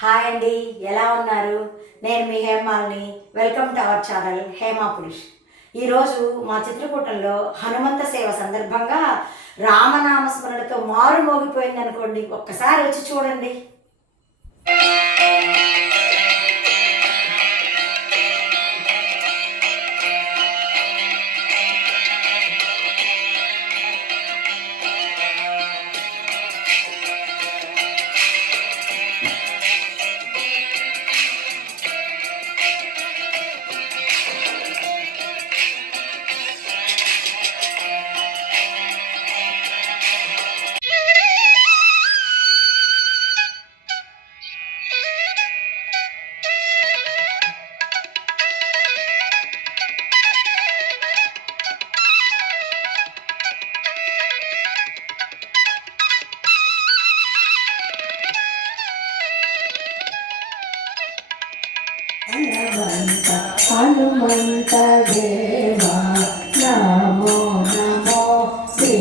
Hi అండి, ఎలా ఉన్నారు? నేను మీ హేమాల్ని. Welcome to our channel Hema Purush. ఈరోజు మా చిత్రకూటంలో హనుమంత సేవ సందర్భంగా రామనామస్మరణతో మారు మోగిపోయింది అనుకోండి. ఒక్కసారి వచ్చి చూడండి. హనుమంత దేవా నమో నమో శ్రీ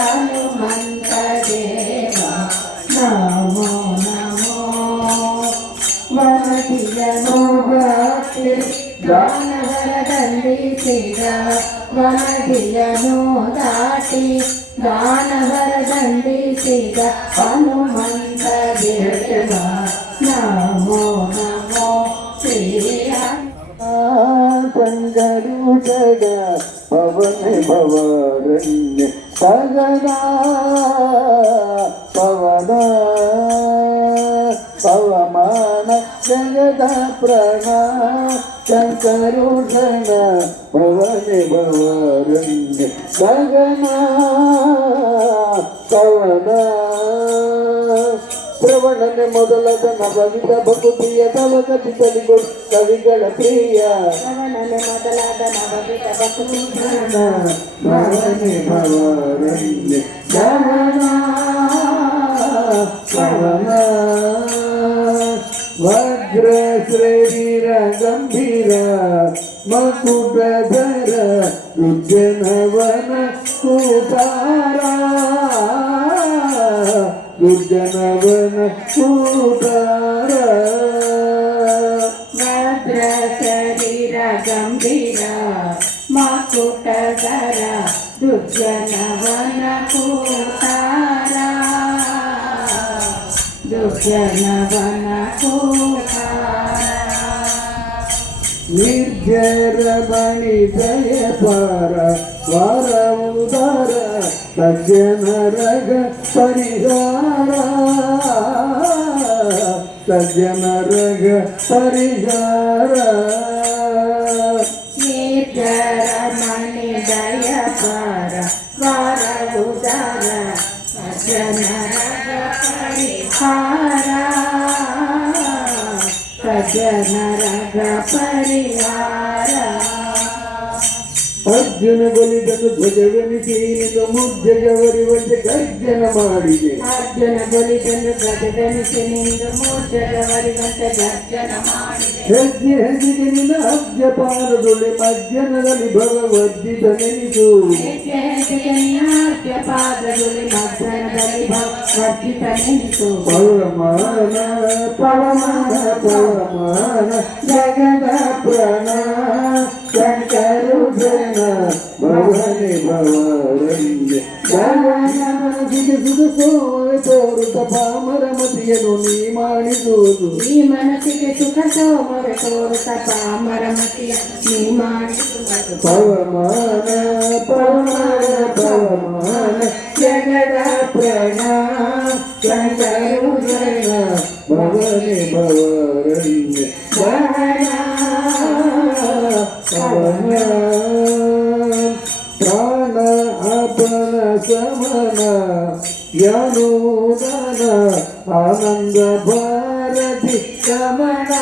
హనుమంత దేవా నమో నమో వనదియను భక్తి దానవరదండిసిగ వనదియను దాటి దానవరదండిసిగ హనుమంత దేవా నమో నమో శ్రీ సంగరుడగ పవన భవరణ్య సగనా పవన పవమాన జగద ప్రణా శంకరుడగ పవన భవరణ్య సగనా పవన ಶ್ರವಣನೆ ಮೊದಲದ ನವವಿಧ ಭಕುತಿಯ ತವಗತಿ ತಲಿಗೊ ಕವಿಗಳ ಪ್ರಿಯ ಶ್ರವಣನೆ ಮೊದಲಾದ ನವವಿಧ ಭಕುತಿ ಭವನೆ ಭವರಣ್ಯ ಶ್ರವಣ ಪವನ ವಜ್ರ ಶ್ರೀರ ಗಂಭೀರ ಮಕುಟಧರ ದುರ್ಜನವನ ಕೂಟಾರ ದುರ್ಜನವನ ಕೂಟಾರ ವಜ್ರ ಶರೀರ ಗಂಭೀರ ಮಕುಟಧರ ದುರ್ಜನವನ ಕೂಟಾರ ದುರ್ಜನವನ ಕೂಟಾರ ನಿರ್ಜರ ಮಣಿ ಜಯ ಪಾರ ವಾರ ಉದಾರ ಸಜ್ಜನರಗ ಪರಿಹಾರ ಸಜ್ಜನರಗ ಪರಿಹಾರ ನಿರ್ಜರ ಮಣಿ ದಯ ಪಾರ ವಾರ ಉದಾರ ಸಜ್ಜನರಗ ಪರಿಹಾರ ಸಜ್ಜನರಗ ಪರಿಹಾರ ಅರ್ಜುನ ಬಲಿದನು ಧ್ವಜವೆನಿಸಿದ ಮುಜ್ಜಗವರಿವಂತೆ ಗರ್ಜನ ಮಾಡಿದೆ ಅರ್ಜುನ ಬಲಿದನು ಧ್ವಜವೆನಿಸಿ ನಿಂದು ಮೂರ್ಜಗವರಿವಂತೆ ಗರ್ಜನ ಮಾಡಿದೆ ಹೆಜ್ಜೆ ಹೆಜ್ಜೆಗೆ ನಿನ್ನ ಅಬ್ಜ ಪಾದದೊಳೆ ಮಜ್ಜನದಲ್ಲಿ ಭಗವದ್ಗೀತ ನೆನೆಸು ಹೆಜ್ಜೆ ಹೆಜ್ಜೆಗೆ ನಿನ್ನ ಪಾದದಲ್ಲಿ ಮಜ್ಜನದಲ್ಲಿ ಭಗವದ್ಗೀತ ನೆನೆಸು ಪವಮಾನ ಪವಮಾನ ಪವಮಾನ ಜಗದ ಪ್ರಾಣ ಶಂಕರುಧನ ಭವನೆ ಭವರಣ್ಯ ಗಗನ ಮನಸ್ಸಿಗೆ ಸುಖಸೋವೆ ತೋರುತ್ತ ಪಾಮರ ಮತಿಯನ್ನು ನೀ ಮಾಡಿಸುವುದು ಈ ಮನಸ್ಸಿಗೆ ಸುಖ ಸೋಮವೆ ತೋರುತ್ತ ಪಾಮರ ಮತಿಯ ನೀ ಮಾಡಿಸುವುದು ಪವಮಾನ ಪವಮಾನ ಪವಮಾನ ಜಗದ ಪ್ರಾಣ ಶಂಕರುಧನ ಭವನೆ ಭವರಣ್ಯ ಗಗನ ಪವನ ಪ್ರಾಣ ಅಪನ ಸಮನ ಯಾನೋದನ ಆನಂದ ಭಾರತಿ ರಮಣ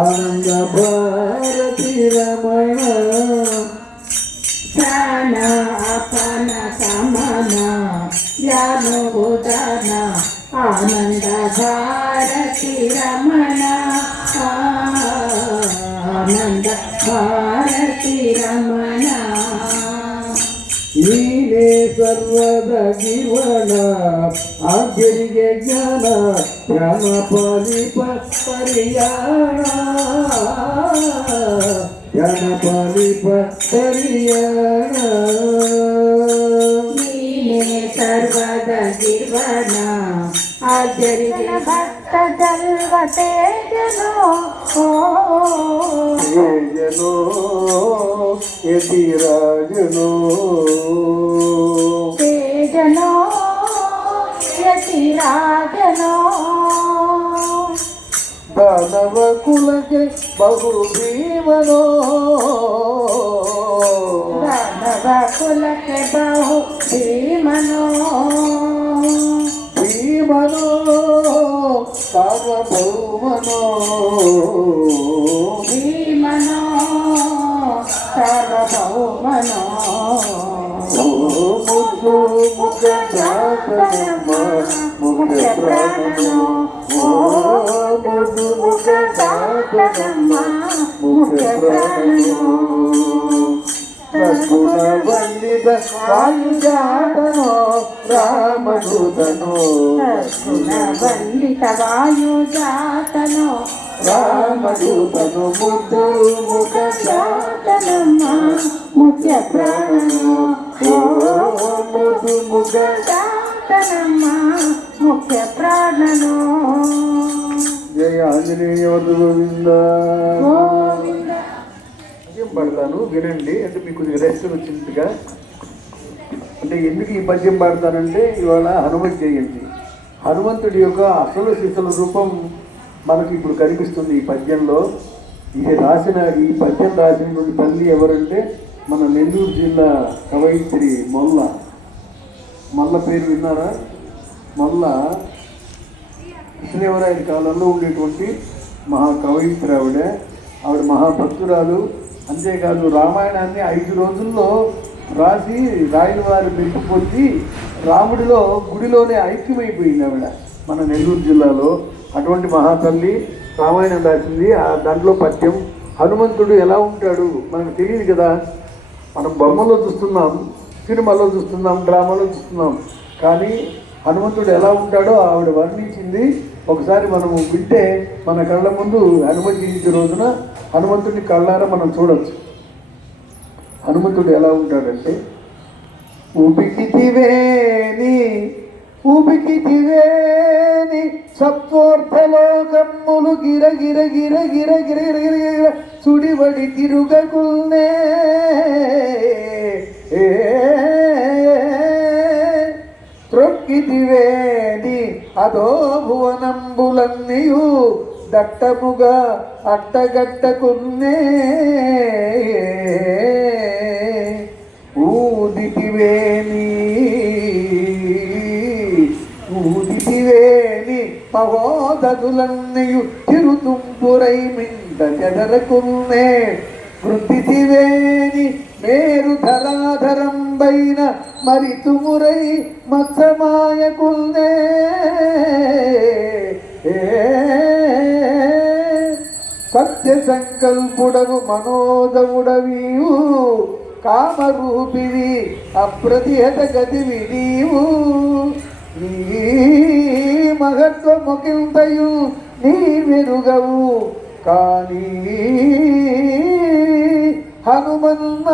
ಆನಂದ ಭಾರತಿ ರಮಣ ಪ್ರಾಣ ಅಪನ ಸಮನ ಯಾನೋದನ ಆನಂದ ಭಾರತಿ ರಮಣ ಆನಂದ ಭಾರತಿ ರಮಣ ನೀನೇ ಸರ್ವದ ಜೀವನ ಆಂತರಿಗೆ ಜ್ಞಾನ ಜ್ಞಾನ ಪಾಲಿಪ ಪರಿಯಾಣ ಜ್ಞಾನ ಪಾಲಿಪ ಪರಿಯಾಣ ನೀನೇ ಸರ್ವದ ಜೀವನ ಆಚರಿಗೆ ಭಕ್ತ ಜಲ್ವ ತೇಜನೋ ತೇಜನೋ ಯತಿರಾಜನೋ ತೇಜನೋ ಯತಿರಾಜನೋ दानव कुल के बहु भीमनो दानव कुल के बहु भीमनो भीमनो सार्वभौमनो भीमनो सार्वभौमनो मुद्दु मुख जातनम मुख्य प्राणनो मुद्दु मुख जातनम मुख्य प्राणनो सद्गुण वंदित वायुजातनो रामदूतनो सद्गुण वंदित वायुजातनो रामदूतनो मुद्दु मुख जातनम मुख्य प्राणनो मुद्दु मुख जातनम मुख्य प्राणनो जय आंजनेय గోవింద గోవింద పద్యం పాడతాను వినండి. అంటే మీకు రెస్ట్ వచ్చినట్టుగా. అంటే ఎందుకు ఈ పద్యం పాడతానంటే ఇవాళ హనుమత్ జయంతి. హనుమంతుడి యొక్క అసలు శిశుల రూపం మనకి ఇప్పుడు కనిపిస్తుంది ఈ పద్యంలో. ఇది రాసిన ఈ పద్యం రాసినటువంటి తల్లి ఎవరంటే మన నెల్లూరు జిల్లా కవయిత్రి మొల్ల పేరు విన్నారా? మొల్ల కృష్ణదేవరాయల కాలంలో ఉండేటువంటి మహాకవయిత్రి ఆవిడ మహాభక్తురాలు. అంతేకాదు రామాయణాన్ని 5 రోజుల్లో రాసి రాయల వారు మెరుగుపొంది రాముడిలో గుడిలోనే ఐక్యమైపోయింది ఆవిడ మన నెల్లూరు జిల్లాలో. అటువంటి మహాతల్లి రామాయణం రాసింది. దాంట్లో పద్యం హనుమంతుడు ఎలా ఉంటాడు మనకు తెలియదు కదా. మనం బొమ్మలో చూస్తున్నాం, సినిమాలో చూస్తున్నాం, డ్రామాలో చూస్తున్నాం. కానీ హనుమంతుడు ఎలా ఉంటాడో ఆవిడ వర్ణించింది. ఒకసారి మనము వింటే మన కళ్ళ ముందు హనుమత్ జయంతి రోజున హనుమంతుడిని కళ్ళారా మనం చూడవచ్చు. హనుమంతుడు ఎలా ఉంటాడంటే ఊపికితివేని సప్తోర్థలోకమ్ములు గిర గిర గిర గిర గిర గిర గిర సుడివడి తిరుగకుల్నే త్రొక్కితివేని అదో భువనంబులన్నీయు దట్టముగా అట్టగట్టకున్నే ఊదితివేని మహోదదులన్నీయు తిరుతుంపురై మింద చెదరకున్నే వృత్తితివేని మేరు ధరాధరంబైన మరి తుమురై మత్సమాయకుల్నే సత్య సంకల్పుడవు మనోదవుడవీవు కామరూపివి అప్రతిహత గతివి నీవు నీ మహత్వముకింతయు నీ వెరుగవు కానీ హనుమన్న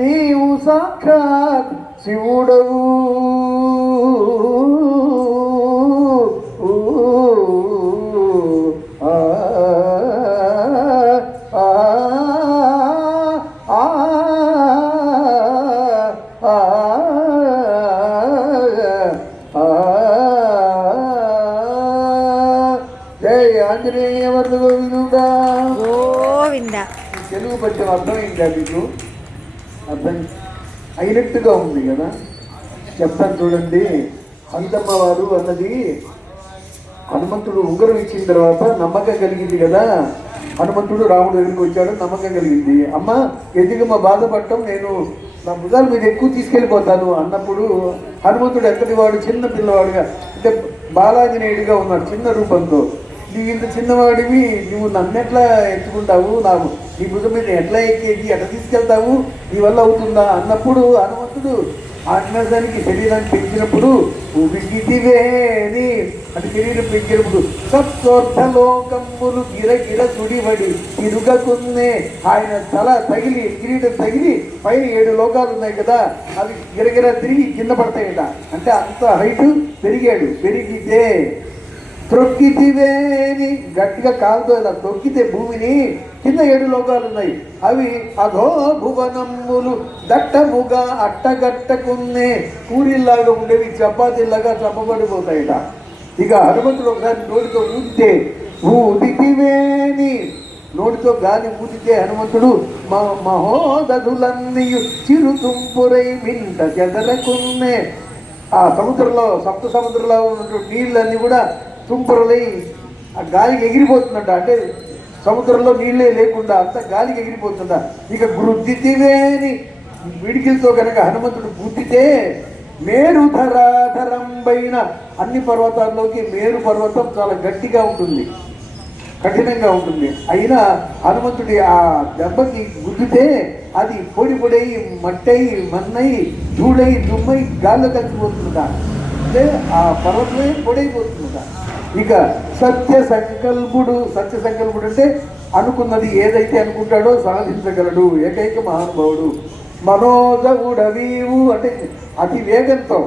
నీవు సాక్షాత్ శివుడవు ఆంజనేయ గోవిందా గోవింద. తెలుగు పద్యం అర్థమైందా మీకు? అర్థం అయినట్టుగా ఉంది కదా. చెప్తాను చూడండి. హంతమ్మ వారు అన్నది హనుమంతుడు ఉంగరం ఇచ్చిన తర్వాత నమ్మకం కలిగింది కదా. హనుమంతుడు రాముడు దగ్గరికి వచ్చాడు, నమ్మకం కలిగింది. అమ్మ ఎదిగమ్మ బాధపడటం, నేను నా భుజాల మీద ఎక్కువ తీసుకెళ్ళిపోతాను అన్నప్పుడు హనుమంతుడు ఎంతటి వాడు, చిన్న పిల్లవాడుగా, అంటే బాలాంజనేయుడిగా ఉన్నాడు చిన్న రూపంతో. నీవు ఇంత చిన్నవాడివి, నువ్వు నన్ను ఎట్లా ఎత్తుకుంటావు, నాకు నీ భుజం మీద ఎట్లా ఎక్కేది, ఎట్లా తీసుకెళ్తావు, నీ వల్ల అవుతుందా అన్నప్పుడు హనుమంతుడు అన్నదానికి శరీరాన్ని పెంచినప్పుడు ఉడికితివేని అంటే శరీరం పెంచినప్పుడు సప్తోర్థలోకములు గిరగిర సుడివడి తిరుగకున్నే ఆయన తల తగిలి కిరీటం తగిలి పైన 7 లోకాలు ఉన్నాయి కదా అవి గిరగిర తిరిగి కింద పడతాయట. అంటే అంత హైట్ పెరిగాడు. పెరిగితే త్రొక్కితివేని గట్టిగా కాలుతో ఇలా తొక్కితే భూమిని కింద 7 లోకాలు ఉన్నాయి. అవి అధో భువనమ్ములు దట్టముగా అట్టగట్టకున్నే పూరిల్లాగా ఉండేవి చపాతీలాగా చప్పబడిపోతాయట. ఇక హనుమంతుడు ఒకసారి నోటితో ఊదితే ఊదితివేని నోటితో గాలి ఊదితే హనుమంతుడు మహోదధులన్నీ చిరుతుంపురై మింట చెదరకున్నే ఆ సముద్రంలో సప్త సముద్రంలో ఉన్నటువంటి నీళ్ళన్నీ కూడా తుంపరలై ఆ గాలికి ఎగిరిపోతుందంట. అంటే సముద్రంలో నీళ్ళే లేకుండా అంత గాలికి ఎగిరిపోతుందా. ఇక గురుద్దితివేని విడికిలతో కనుక హనుమంతుడు గుద్దితే మేరుధరాధరం పైన అన్ని పర్వతాల్లోకి మేరు పర్వతం చాలా గట్టిగా ఉంటుంది, కఠినంగా ఉంటుంది. అయినా హనుమంతుడి ఆ దెబ్బకి గుద్దితే అది పొడి పొడై మట్టై మన్నై ధూళై దుమ్మై గాల్లో కలిసిపోతుందా. అంటే ఆ పర్వతమే పొడైపోతుందా. ఇక సత్య సంకల్పుడు అంటే అనుకున్నది ఏదైతే అనుకుంటాడో సాధించగలడు ఏకైక మహానుభావుడు. మనోజవుడవీవు అంటే అతి వేగంతో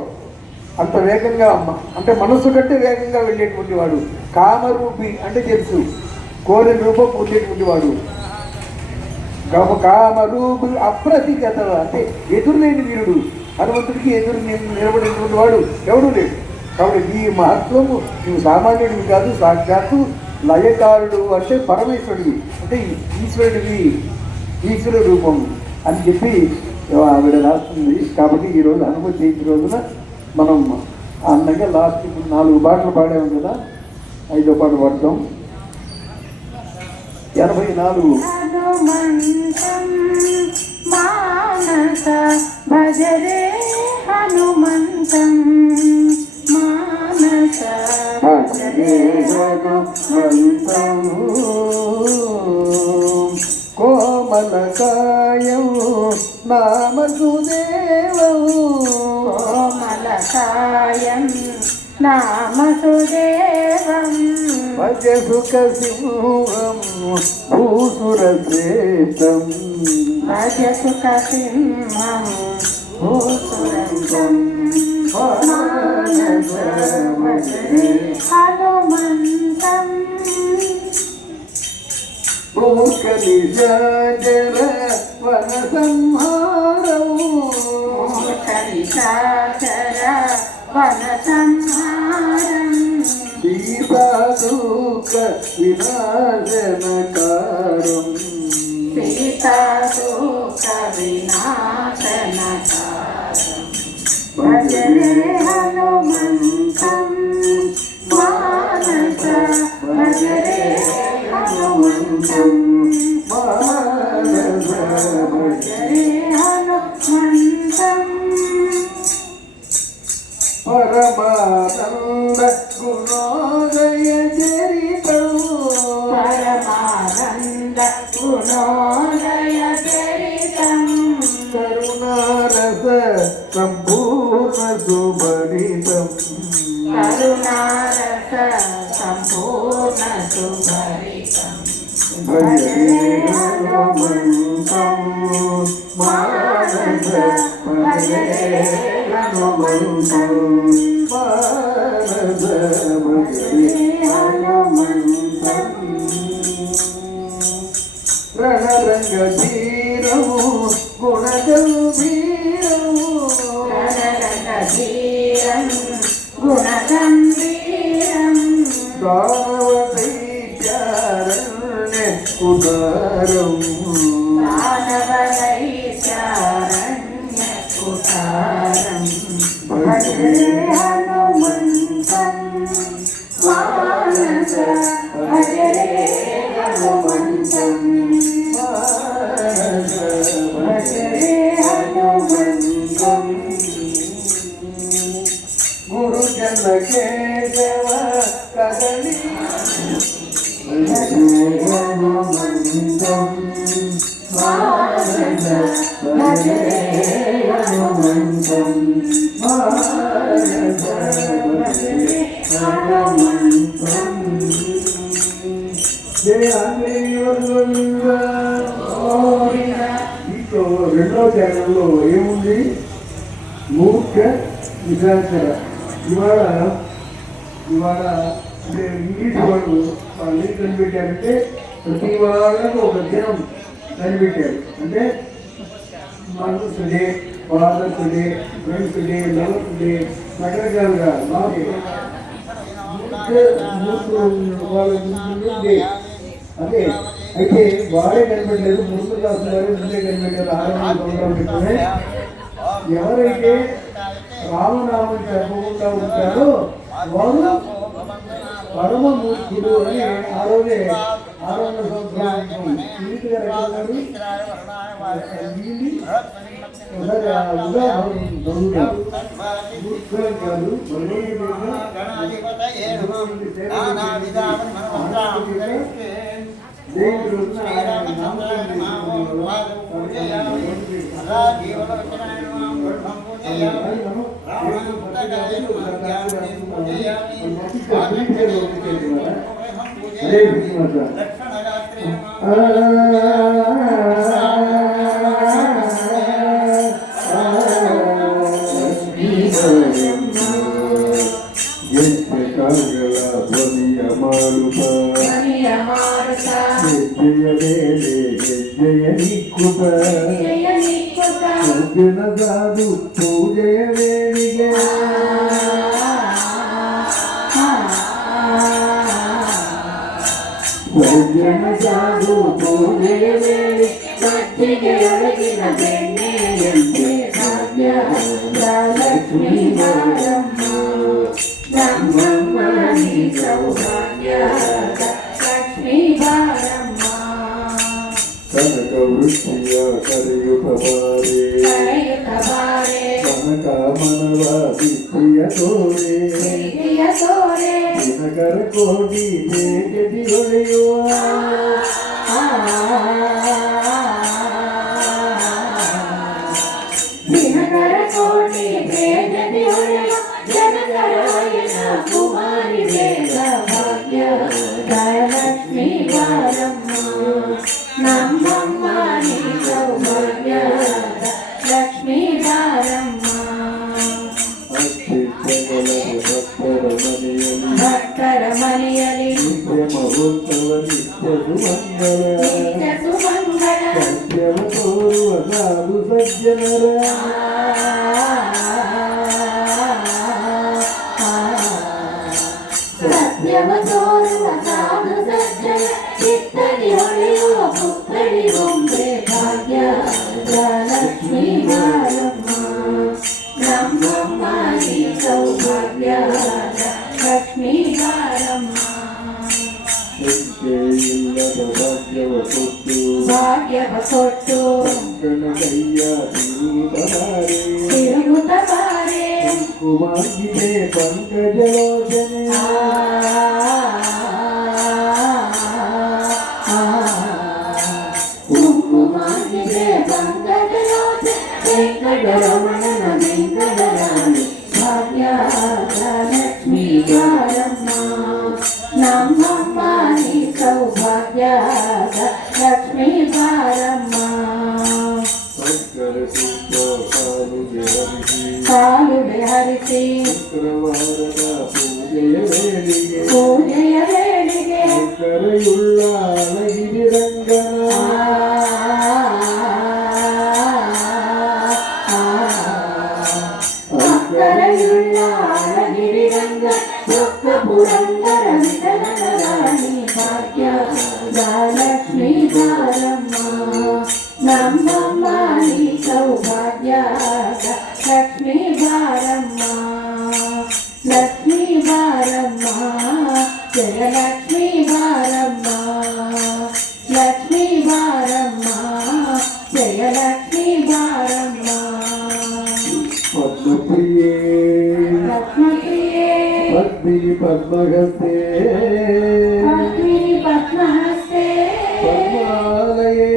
అంత వేగంగా అంటే మనస్సు కంటే వేగంగా వెళ్ళేటువంటి వాడు. కామరూపి అంటే తెలుసు కోరిన రూపం పొందేటువంటి వాడు. కామరూపి అప్రతిగత అంటే ఎదురులేని వీరుడు. హనుమంతుడికి ఎదురు నిలబడేటువంటి వాడు ఎవడూ లేడు. కాబట్టి ఈ మహత్వము నువ్వు సామాన్యుడివి కాదు, సాక్షాత్తు లయకారుడు అంటే పరమేశ్వరుడివి అంటే ఈశ్వర రూపం అని చెప్పి ఆవిడ రాస్తుంది. కాబట్టి ఈరోజు హనుమతి జయంతి రోజున మనం అందంగా లాస్ట్ 4 పాటలు పాడాము కదా, 5వ పాట పాడతాం. 84 భజరే హనుమంతం మానస భజరే హనుమంతం కోమలకాయం నామసుదేవం కోమలకాయం నామసుదేవం భజ సుఖ సింహం భూసురశ్రేష్టం భజ సుఖ సింహం భూసురం హనుమంతం మూక నిజాజర వన సంహారం వన సంహారం సీతాదూక వినాశనకారం సీతాదూక వినాశనకారం భజరే హనుమంతం మానస భజరే హనుమంతం మానస భజరే హనుమంతం పరమానంద గుణోదయ చరితం పరమానంద గుణోదయ చరితం కరుణారస సంపూర్ణ సుభరితం కరుణారస సంపూర్ణ సుభరితం భజరే హనుమంతం మానస భజరే హనుమంతం మానస భజరే హనుమంతం రణరంగ ధీరము గుణగంభీరము రణరంగధీరం గుణగంభీరం దానవ దైత్యారణ్య ఉదారం దానవదైత్యారణ్య కుటారం భజరే హనుమంతం మానస భజరే హనుమంతం భజరే హనుమంతం గురుజన కేశవ కదలి హనుమంతం మానస భజరే హనుమంతం జయ ఆంజనేయ దీంట్లో రెండవ చరణంలో ఏముంది? మూర్ఖ నిశాచర. ఇవాళ అంటే ఇంగ్లీష్ వాళ్ళు ఏం కనిపెట్టారంటే ప్రతి వాళ్ళకు ఒక దినం కనిపెట్టారు. అంటే Mother's Day, Father's Day, Friends Day, Lovers Day, రకరకాలుగా అదే. అయితే వాడే కనిపెట్టలేదు, ముందు క్లాస్ వారే ముందే కనిపెట్టారు. 600 ఎవరైతే రామనామం చెప్పకుండా ఉంటారో వారు పరమ మూర్ఖుడు అని ఆ రోజే 600 సంవత్సరాలు నీతిగా రకన్నాడు. మూర్ఖులు కాదు, సాధు పూజయ వేడిగే సాధు పూజయ వేడి కనక వృత్తియ కరయుతవారే కనక మనవ విప్రియ తోరే దినకర కోటి తేజది ఒಳೆಯುವಾ దినకర కోటి తేజది ఒಳೆಯುವಾ జనకర వయన కుమారి వేద భాగ్య జయలక్ష్మీ వారమ్మ నమ్మమ్మ నీ సౌభాగ్య లక్ష్మీ వారమ్మ భక్తర మనియలి మహోత్సవ నిత్య సుమంగళ సత్యవ తోరువ సాధు సజ్జనర సత్యవ తోరువ సాధు సజ్జన చిత్తడి ఒಳೆಯುವ పుత్తడి బొంబೆ భాగ్య లక్ష్మీ వారమ్మ నమ్మమ్మ నీ సౌభాగ్య లక్ష్మీ వారమ్మ ఇల్లద భాగ్యవ కొట్టు భాగ్యవ కొట్టు కనకయ్య తిరుగుతవారే కుమార్గితే పంకజలోచనే కుంకుమార్గితే పంకజలోచన వెంకటరమణ వెంకటరాణి భాగ్య లక్ష్మీ వారమ్మ నమ్మమ్మ నీ సౌభాగ్య లక్ష్మీ వారమ్మ కాలుడి హరిసి శుక్రవాರದ పూಜೆಯ ವೇಳೆಗೆ పూజయ వేడిಗೆ ಕರೆಯುಳ್ಳ ಅಳಗಿರಿ ರಂಗನ అక్కరయుళ్ళ అళగిరి రంగ యొక్క పురందర విఠలన రాణి భాగ్య లక్ష్మీ వారమ్మ నమ్మమ్మ నీ సౌభాగ్య లక్ష్మీ వారమ్మ లక్ష్మీ వారమ్మ జయ లక్ష్మీ వారమ్మ లక్ష్మీ వారమ్మ జయ లక్ష్మీ వారమ్మ పద్మప్రియే రత్నప్రియే పద్మిని పద్మహస్తే పద్మిని పద్మహస్తే పద్మాలయే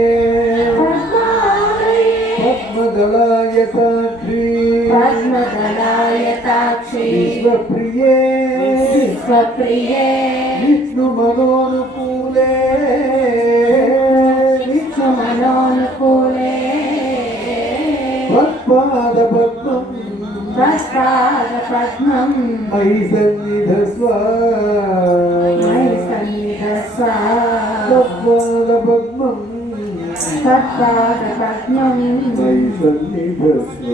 పద్మాలయే పద్మదళాయతాక్షి పద్మదళాయతాక్షి విశ్వప్రియే విశ్వప్రియే విష్ణు మనోనుకూలే తత్పాద పద్మం మయి సన్నిధస్వ మయి సన్నిధస్వ తత్పాద పద్మం తత్పాద పద్మం మయి సన్నిధస్వ.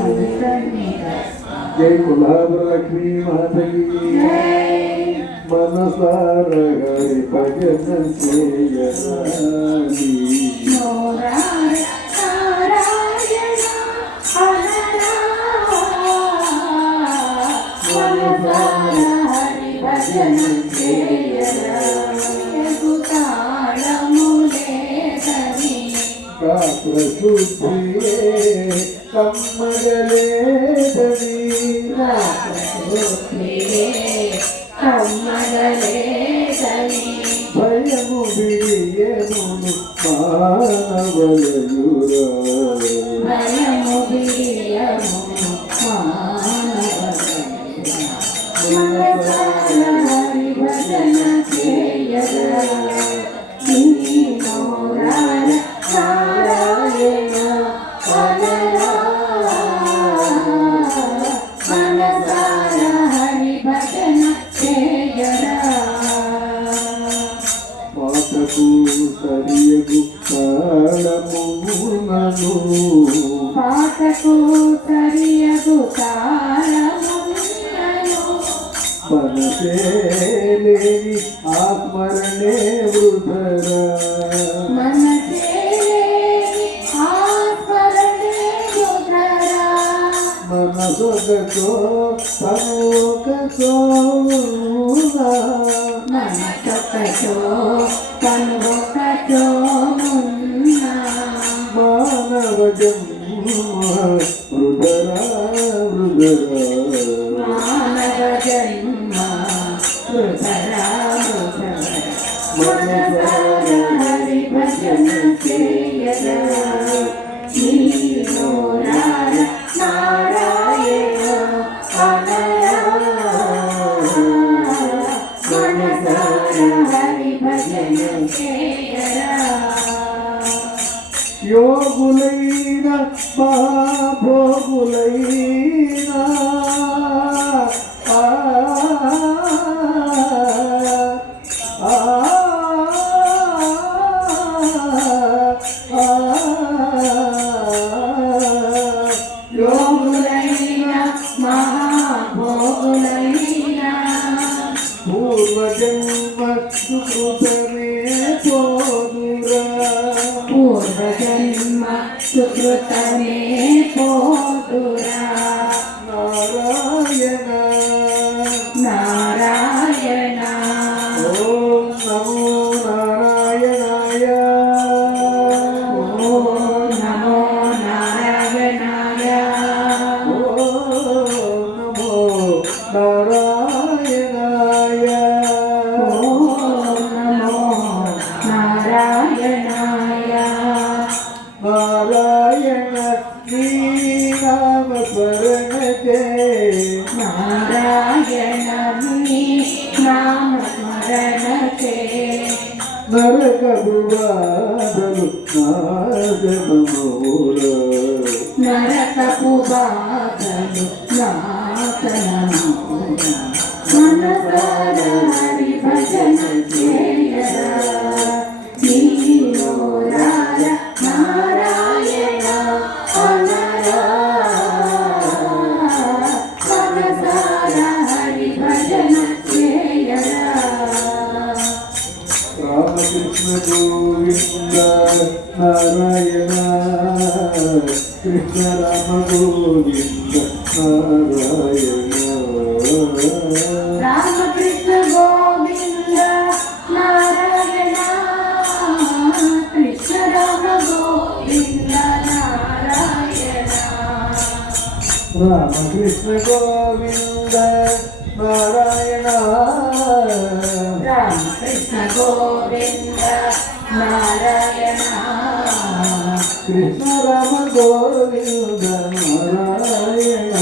మయి సన్నిధస్వ. జై కులాభలక్ష్మీ మాతకి మనసార హరి భజన చేయరాని. నోరార నారాయణ హరరా మనసార హరి భజన చేయరా ఎగుతాళములేదని ప్రశుద్ధియే కమ్మగలేదని. కమ్మగలేదని భయము బిడియమును మానవలయురా. భయము బిడియమును మానవలయురా. హరి భజన చేయరా నోరార నారాయణ హరరా మనసార హరి భజన చేయరా. పాతకు సరియగు తాళములను పాటకు సరియగు తాళములను మనసే లేని ఆత్మరణే వృధరా. మనసే లేని ఆస్మరణే వృధరా. మనసొకతో తనొకతో మనసొకటో తనువొకటో ఉన్నా మానవ జన్మ వృధరా వృధరా. మానవ జన్మ వృధరా వృధరా. మనసార హరి భజన చేయరా నోరార నారాయణ హరరా మనసార హరి భజన చేయరా. యోగులైన మహాభోగులైన ఆ ఆ యోగులైన మహాభోగులైన పూర్వజన్మ సుకృతమే పోదురా. పూర్వజన్మ సుకృతమే పోదురా. నారాయణ నారాయణ ఓం నమో నారాయణాయ. ఓం నమో నారాయణాయ. ఓం నమో నారాయణాయ. ఓం నమో నారాయణాయ. నారాయణ నీ నామ స్మరణతే నారాయణ నీ నామ స్మరణతే నరక బాధలు నాశనమూల. నరకపు బాధలు నాశనమౌన. మనసార హరి భజన చేయరా నోరార నారాయణ హరరా మనసార హరి భజన చేయరా. రామకృష్ణ గోవింద నారాయణ కృష్ణ రామ గోవింద నారాయణ. రామకృష్ణ గోవింద నారాయణ కృష్ణ రామ గోవింద నారాయణ. రామకృష్ణ గోవింద నారాయణ. రామకృష్ణ గోవింద నారాయణ కృష్ణ రామ గోవింద నారాయణ.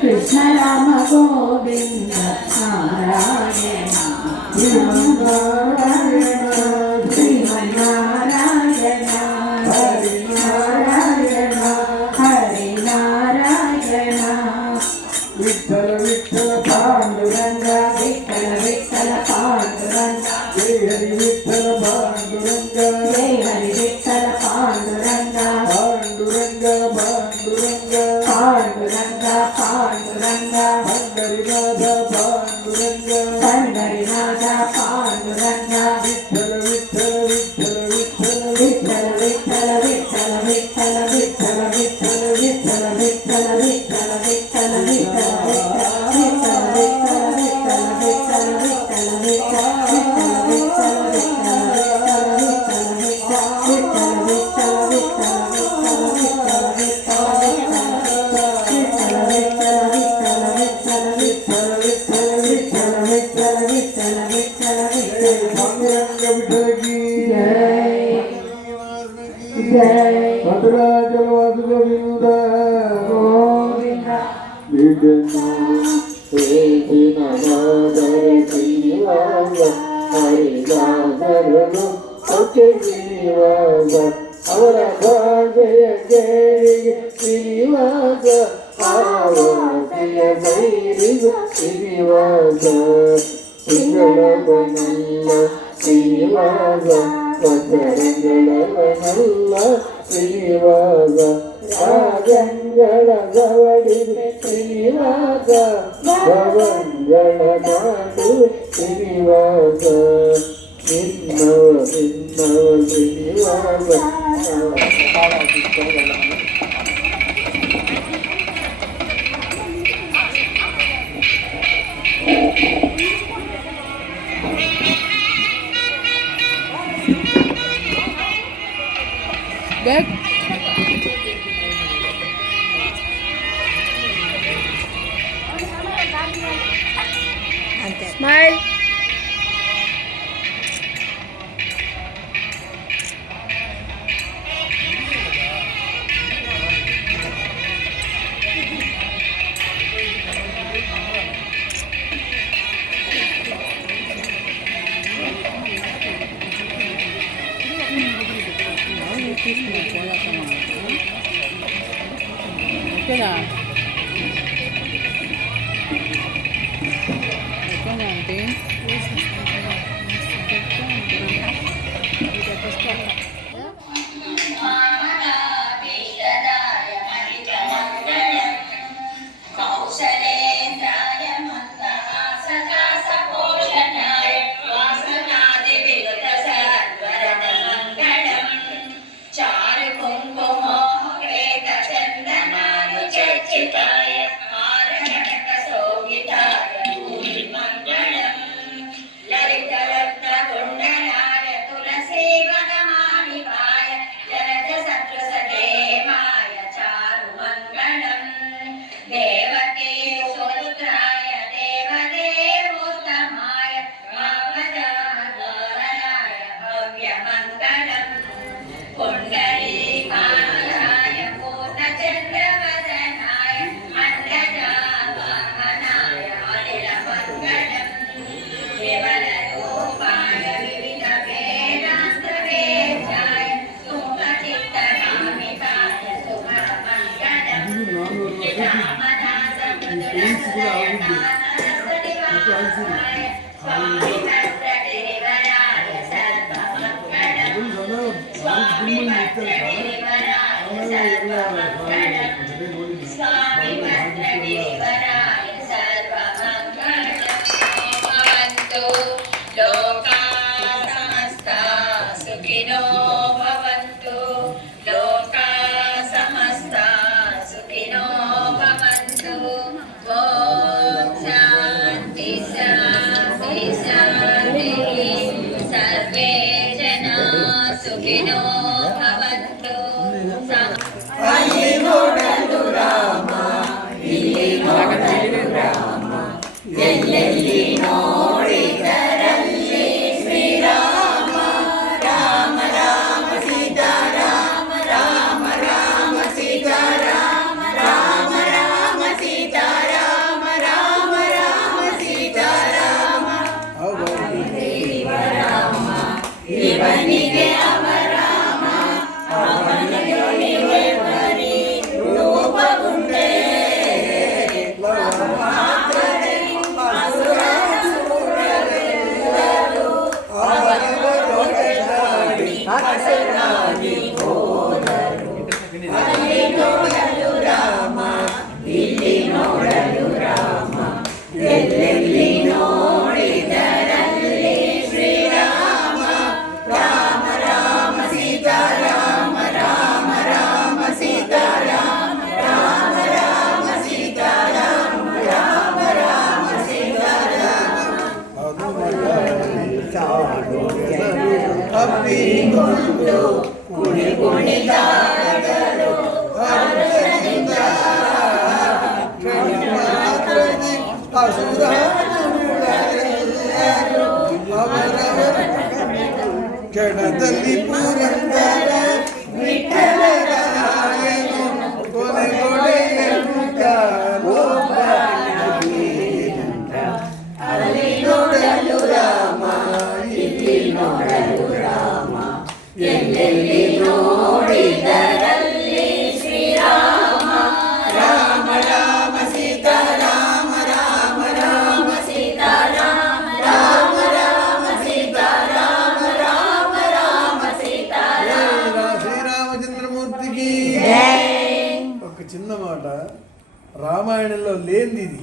కృష్ణ రామ గోవింద నారాయణ. శ్రీమన్నారాయణ శ్రీమన్నారాయణ హరి నారాయణ హరి నారాయణ విఠల విఠల విఠల విఠల పాండురంగ విఠలకి జై జై భద్రాచల వాసుక వినుద గోవింద విఠను చేసిన శ్రీనివాస హరిదాసరను శ్రీనివాస ಅವರ ಭಾಷೆಯ ಕೇಳಿಗೆ ಶ್ರೀನಿವಾಸ ಆವಾಸೆಯ ಸೈರಿಗ ಶ್ರೀನಿವಾಸ ಸಿಂಗಳವನಲ್ಲ ಶ್ರೀನಿವಾಸ ವಜ್ರಂಗಳವನಲ್ಲ ಶ್ರೀನಿವಾಸ ರಾಜಂಗಳ ಗವಡಿಗೆ ಶ್ರೀನಿವಾಸ ಭವಂಗಳ ನಾಡು ಶ್ರೀನಿವಾಸ ನಿನ್ನವ ಶ್ರೀನಿವಾಸ స్మైల్ ఓకేనా ఓకేనా అంటే కౌశలేంద్రాయ మందహాసదాసపోషణాయ వాసనాది విగత సద్వరద మంగళం చారు కుంకుమోహేత చందనాను చర్చితాయ ఆరకటక శోభితాయ భూమి మంగళం లలిత రత్న కుండలాయ తులసీ వనమాణిపాయ జలజ సదృశదేమాయ చారు మంగళం దేవకీ సురుద్రాయ దేవదేవోత్తమాయ భావజాగరణాయ భవ్యమంగళం పుండరీకాక్షాయ పూర్ణచంద్రవదనాయ అండజావాహనాయ అనిలమంగళం విమలరూపాయ వివిధ వేదాస్త్రవేద్యాయ సుఖచిత్తకామితాయ శుభమంగళం రామదాస మృదులసరయతానరసనివాసాయ స్వామి భద్రగిరివరాయ సర్వమంగళం స్వామి భద్రగిరివరాయ సర్వమంగళం స్వామి భద్రగిరివరాయ సర్వమంగళం భవంతు లోకా సమస్తా సుఖినో భవంతు లోకా సమస్తా సుఖినో భవంతు ఓం శాంతి శాంతి శాంతి సర్వే జనా సుఖినో భవంతు అసుర క్షణದಲ್ಲಿ ಪುರಂದರ ವಿಠಲರಾಯನು ಕೊನೆಗೊಡೆಯನು ಅಲ್ಲಿ ನೋಡಲು ರಾಮ ಇಲ್ಲಿ ನೋಡಲು ರಾಮ ಎಲ್ಲೆಲ್ಲಿ ನೋಡಿದರಲ್ಲಿ ಶ್ರೀರಾಮ ರಾಮ ರಾಮ ಸೀತಾ ರಾಮ ರಾಮ ರಾಮ ಸೀತಾ ರಾಮ ರಾಮ ರಾಮ ಸೀತಾ ರಾಮ ರಾಮ ರಾಮ సీతా శ్రీరామచంద్రమూర్తికి ఒక చిన్న మాట రామాయణంలో లేనిది ఇది.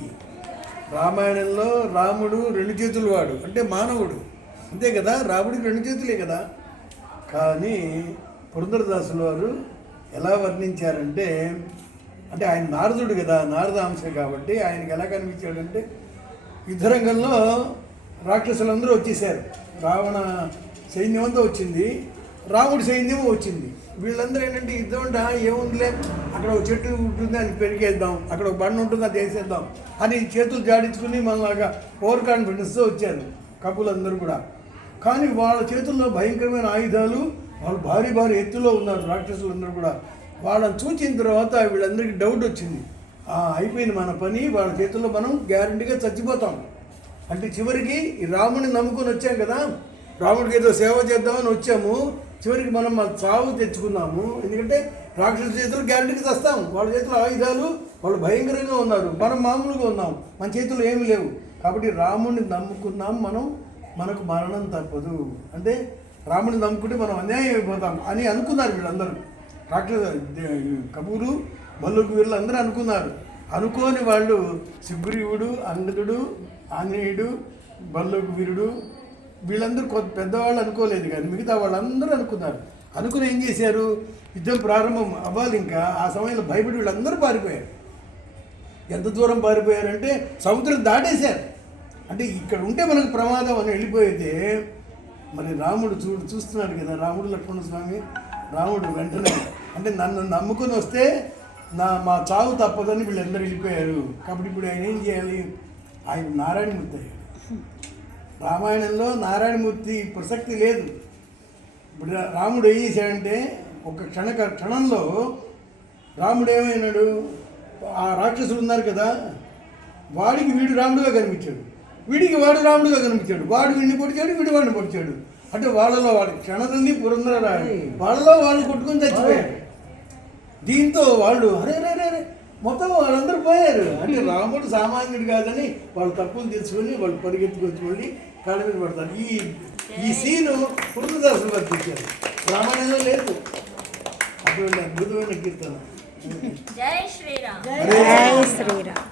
రామాయణంలో రాముడు 2 చేతులు వాడు అంటే మానవుడు అంతే కదా, రాముడికి 2 చేతులే కదా. కానీ పురంధరదాసుల వారు ఎలా వర్ణించారంటే, అంటే ఆయన నారదుడు కదా, నారద అంశ కాబట్టి ఆయనకి ఎలా కనిపించాడంటే, యుద్ధరంగంలో రాక్షసులందరూ వచ్చేసారు, రావణ సైన్యం అంతా వచ్చింది, రాముడి సైన్యం వచ్చింది. వీళ్ళందరూ ఏంటంటే యుద్ధం అంటే ఏముందిలే, అక్కడ ఒక చెట్టు ఉంటుంది అని పెరిగేద్దాం, అక్కడ ఒక బండ ఉంటుంది అది వేసేద్దాం అని చేతులు జాడించుకుని మనలాగా ఓవర్ కాన్ఫిడెన్స్తో వచ్చారు కపులందరూ కూడా. కానీ వాళ్ళ చేతుల్లో భయంకరమైన ఆయుధాలు, వాళ్ళు భారీ భారీ ఎత్తులో ఉన్నారు రాక్షసులందరూ కూడా. వాళ్ళని చూసిన తర్వాత వీళ్ళందరికీ డౌట్ వచ్చింది, అయిపోయింది మన పని, వాళ్ళ చేతుల్లో మనం గ్యారంటీగా చచ్చిపోతాం. అంటే చివరికి ఈ రాముడిని నమ్ముకొని వచ్చాం కదా, రాముడికి ఏదో సేవ చేద్దామని వచ్చాము, చివరికి మనం మన చావు తెచ్చుకున్నాము. ఎందుకంటే రాక్షసుల చేతులు గ్యారంటీకి చస్తాం, వాళ్ళ చేతుల్లో ఆయుధాలు, వాళ్ళు భయంకరంగా ఉన్నారు, మనం మామూలుగా ఉన్నాం, మన చేతుల్లో ఏమీ లేవు. కాబట్టి రాముడిని నమ్ముకున్నాం మనం, మనకు మరణం తప్పదు. అంటే రాముడిని నమ్ముకుంటే మనం అన్యాయం అయిపోతాం అని అనుకున్నారు వీళ్ళందరూ. రాక్షస కపూరు భల్లుకు వీళ్ళు అందరూ అనుకున్నారు. అనుకోని వాళ్ళు సుగ్రీవుడు, అంగదుడు, ఆంజనేయుడు, భల్లుకు వీరుడు వీళ్ళందరూ కొంత పెద్దవాళ్ళు అనుకోలేదు, కానీ మిగతా వాళ్ళందరూ అనుకున్నారు. అనుకుని ఏం చేశారు, యుద్ధం ప్రారంభం అవ్వాలి, ఇంకా ఆ సమయంలో భయపడి వీళ్ళందరూ పారిపోయారు. ఎంత దూరం పారిపోయారంటే సముద్రం దాటేశారు. అంటే ఇక్కడ ఉంటే మనకు ప్రమాదం అని వెళ్ళిపోయితే, మరి రాముడు చూస్తున్నాడు కదా, రాముడు లక్ష్మణ స్వామి, రాముడు వెంటనే అంటే నన్ను నమ్ముకొని వస్తే మా చావు తప్పదని వీళ్ళందరూ వెళ్ళిపోయారు. కాబట్టి ఇప్పుడు ఆయన ఏం చేయాలి, ఆయన నారాయణమూర్తి అయ్యాడు. రామాయణంలో నారాయణమూర్తి ప్రసక్తి లేదు. ఇప్పుడు రాముడు ఏం చేశాడంటే ఒక క్షణంలో రాముడు ఏమైనాడు, ఆ రాక్షసులు ఉన్నారు కదా, వాడికి వీడు రాముడుగా కనిపించాడు, వీడికి వాడు రాముడుగా కనిపించాడు, వాడు వీడిని పొడిచాడు, వీడు వాడిని పొడిచాడు. అంటే వాళ్ళలో వాడు క్షణదండి పురంధరరాయుడు, వాళ్ళలో వాళ్ళు కొట్టుకొని చచ్చిపోయారు. దీంతో వాళ్ళు అరే మొత్తం వాళ్ళందరూ పోయారు. అంటే రాముడు సామాన్యుడు కాదని వాళ్ళు తప్పులు తెలుసుకొని వాళ్ళు పరిగెత్తుకొచ్చి మళ్ళీ కాళ్ళ మీద పడతారు. ఈ సీను పురంధరదాసులు వర్తించారు, రామాయణంలో లేదు. అటువంటి అద్భుతమైన కీర్తన. జై శ్రీరామ్. జై శ్రీరామ్.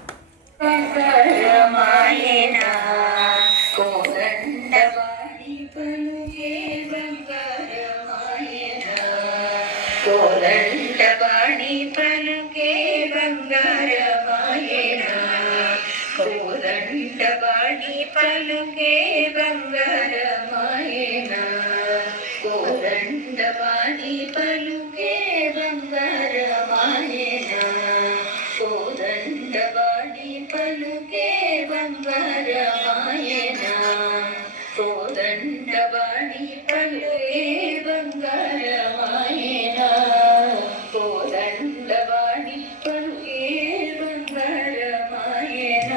కోదండపాణి పలుకే బంగారమాయన, కోదండపాణి పలుకే బంగారమాయన, కోదండపాణి పలుకే బంగారమాయన, కోదండపాణి పలుకే బంగారమాయన, కోదండపాణి పలుకే బంగారమాయన, కోదండపాణి పలుకే బంగారమాయన,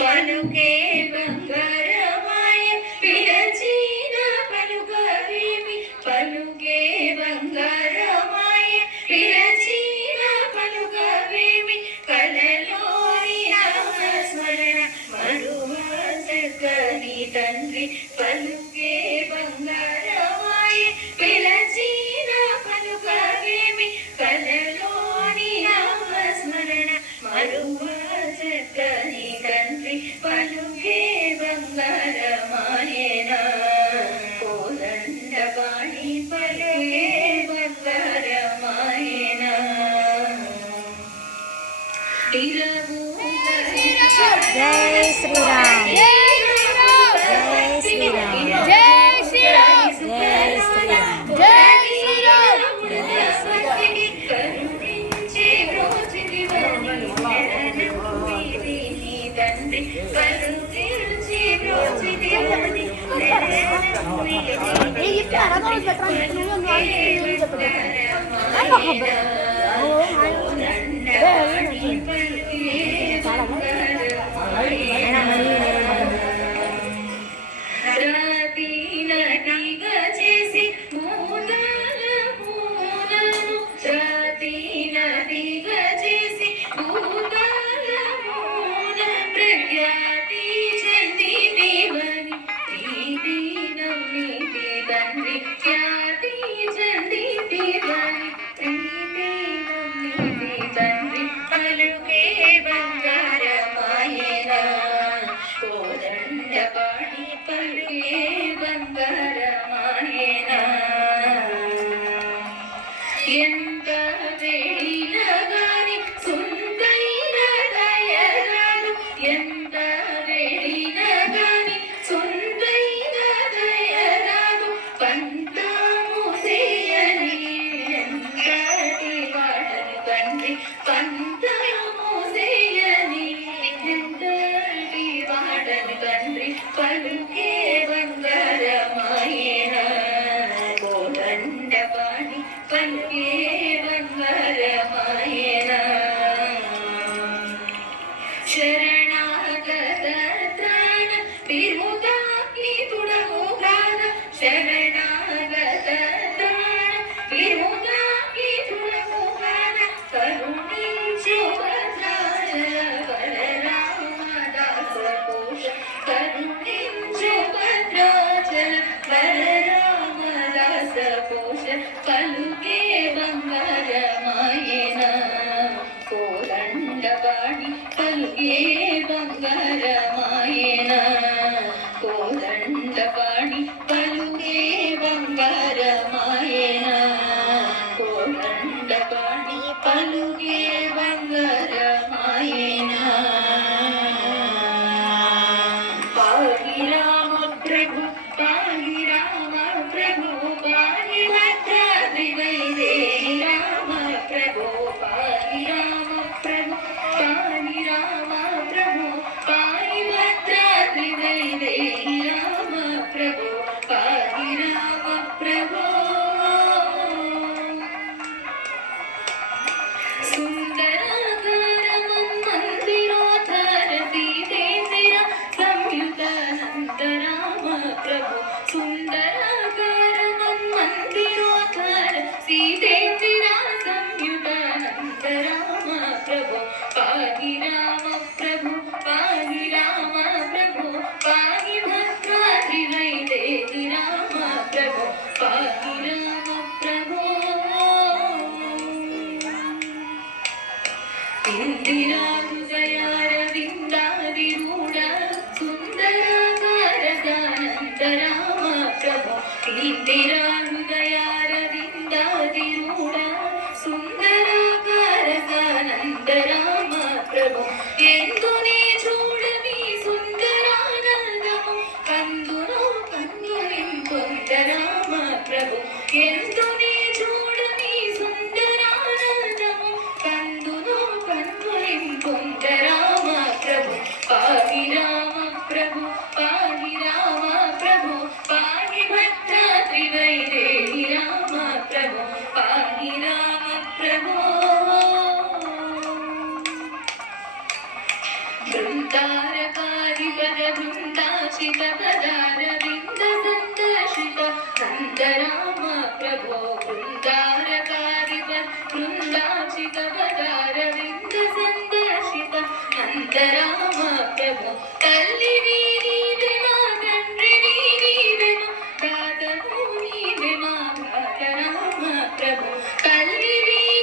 పలుకే బంగారమాయ పిలచిన పలుకవేమి, పలుకే బంగారమాయ పిలచిన పలుకవేమి, కలలోని నామస్మరణ మరువా చక్కని తండ్రి, పలుకే బంగారమాయ పిలచిన పలుకవేమి, కలలోని నామస్మరణ మరువా చక్కని తండ్రి, పలుకే బంగారమాయన, కోదండపాణి పలుకే బంగారమాయన. జై శ్రీరామ్. జై శ్రీరామ్. జై శ్రీరామ్. జై శ్రీరామ్. జై శ్రీరామ్. కరుణించే రోజుదివని శరణు తండ్రి, కరుణించే రోజుదివని జాతినటిగా చేసి మూలాల మూలను జాతినటిగా చేసి మూలాల మూల ప్రఖ్యాతి చెందినవని ప్రీతినం నీతి తండ్రి ఖ్యాతి చెందినవని ప్రీతినం నీతి తండ్రి పలుకే బంగారమాయనా కోదండపాణి పలుకే బంగారమాయనా ఎంత వేడినా గాని సుందైన దయగాను ఎంత వేడినా గాని సుందైన దయగాను పంతము చేయని ఎంతటి వాడని తండ్రి పంతము చేయని ఎంతటి వాడని తండ్రి పలుకే బంగారమాయనా కోదండపాణి పలుకే బంగారమాయనా శరణాగత త్రాణ విముదాగ్ని తుడవు గాన శరణాగత త్రాణ విముదాగ్ని తుడవు గాన కరుణించు భద్రాచల వరరామదాస కోశ కరుణించు భద్రాచల వరరామదాస కోశ పలుకే బంగారమాయనా కోదండపాణి పలుకే బంగారమాయనా కోదండపాణి పలుకే బంగారమాయనా కోదండపాణి పలుకే బంగారమాయనా పాగి రామ ప్రభు పాగి రామ ప్రభు పాగి భద్రాద్రి వైదేహి రామ ప్రభు పాగి రామ ప్రభు పాగి రామ ప్రభు పాగి భద్రాద్రి వైదేహి రామ ప్రభు పాగి రామ ప్రభు సుందరాకారమందిరోధర సీతేందిర సంయుతానందరామ ప్రభు సుందరాకారమందిరోధర సీతేందిర సంయుతానందరామ ప్రభు పాగి రామ ప్రభు పాగి రామ ప్రభు పాగి భద్రాద్రి వైదేహి రామ ప్రభు పాగి రామ ప్రభు ఇందిరా హృదయారవిందావిరూఢ సుందరాకారగానందరామ ప్రభు ఇందిరా హృదయారవిందావిరూఢ సుందరాకారగానందరామ ప్రభు ఎందునే చూడని సుందరానందము కందును కన్నులింపొందరామ ప్రభు ఎందునే చూడని సుందరానందము కందును కన్నులింపొందరామ ప్రభు పాగి రామ ప్రభు పాగి రామ ప్రభు పాగి భద్రాద్రి వైదేహి రామ ప్రభు పాగి రామ ప్రభు బృందారకారిపద బృందాచిత పదారవింద సందర్శిత నందరామ ప్రభు బృందారకారిపద బృందాచిత పదారవింద సందర్శిత నందరామ ప్రభు తల్లి నీవే మా తండ్రి నీవే మా దాతవు నీవే మా భ్రాతరామ ప్రభు తల్లి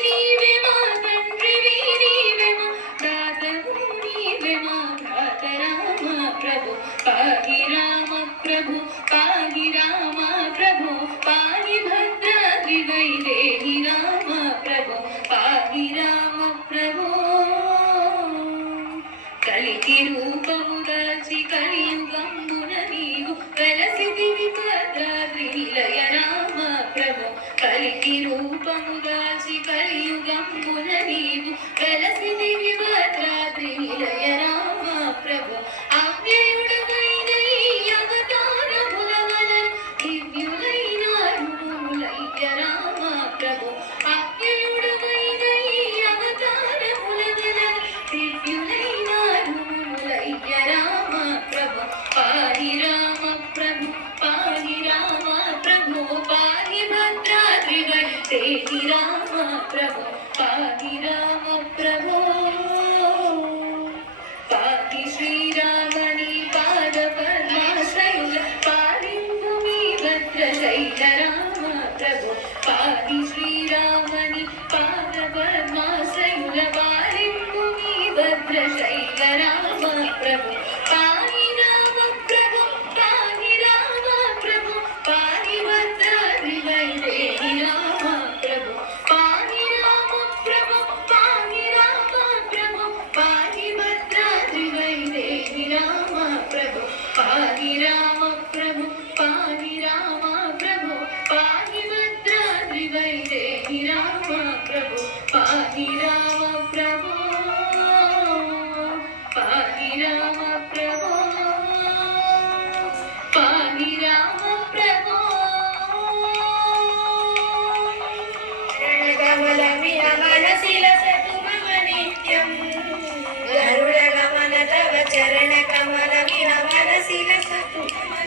నీవే మా తండ్రి నీవే మా దాతవు నీవే మా భ్రాతరామ ప్రభు పాగి రామ ప్రభు పాగి రామ ప్రభు పాగి భద్రాద్రి వైదేహి రామ ప్రభు పాగి రామ ప్రభు కలికి రూపము దాల్చి కలియుగంబున నీవు వెలసిదివి భద్రాద్రి నిలయ రామ ప్రభు కలికి రూపము దాల్చి కలియుగంబున నీవు వెలసిదివి భద్రాద్రి నిలయ రామ ప్రభు అవ్యయుడవైన ఈ యుగ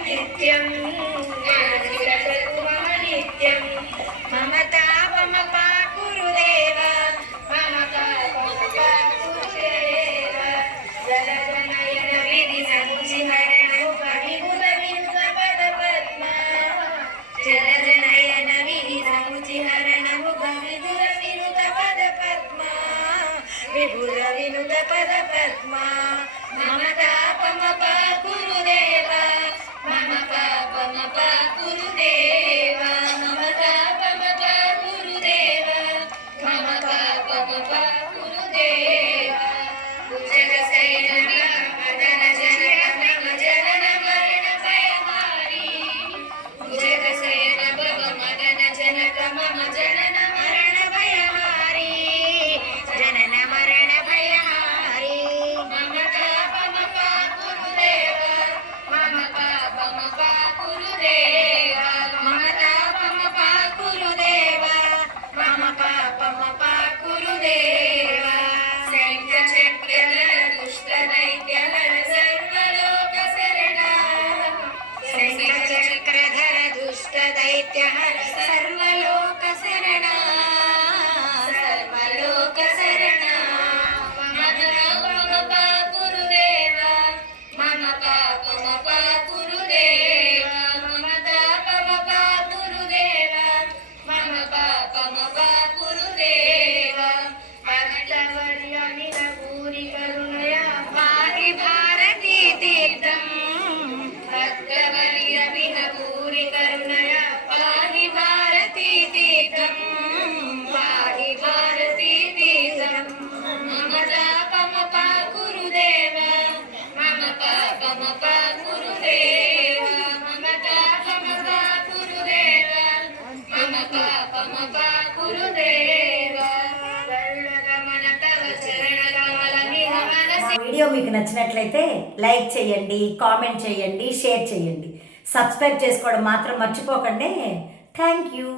नित्यं मम नित्यं ममतापमपा कुरुदेव ममतापमपा कुरुदेव जलजनयन विधिसमुचिहरणमुपविगुणविनुतपदपद्मा जलजनयन विधिसमुचिहरणमुपविगुणविनुतपदपद्मा विभुरविनुतपदपद्मा ममतापमपा कुरुदेव मम पापमपा कुरुदेव ममतापमपा कुरुदेव मम पापमपा कुरुदेव भुजगशयन मदन जनक मम जनन मरण भयहारी भुजगशयन भव मदन जनक मम जनन मरण भयहारी जनन मरण भयहारी मम पापमपा कुरुदेव मम पापमपा कुरुदेव मम पापमपा कुरुदेव मम पापमपा कुरुदेव शङ्खचक्रधर दुष्टदैत्यहर सर्वलोकशरणा शङ्खचक्रधर दुष्टदैत्यहर सर्वलोकशरणा सर्वलोकशरणा मम पापमपा कुरुदेव मम पापमपा कुरुदेव मम पापमपा कुरुदेव मम पापमपा कुरुदेव भक्तवर्यमिह भूरि करुणया पाहि भारती तीर्थं भक्तवर्यमिह भूरि करुणया पाहि भारती तीर्थं पाहि भारती तीर्थं मम पापमपा कुरुदेव मम पापमपा कुरुदेव मम पापमपा कुरुदेव मम पापमपा कुरुदेव शरणगमन तव चरणकमलमिह मनसि వీడియో మీకు నచ్చినట్లయితే లైక్ చేయండి, కామెంట్ చేయండి, షేర్ చేయండి. సబ్స్క్రైబ్ చేసుకోవడం మాత్రం మర్చిపోకండి. Thank you.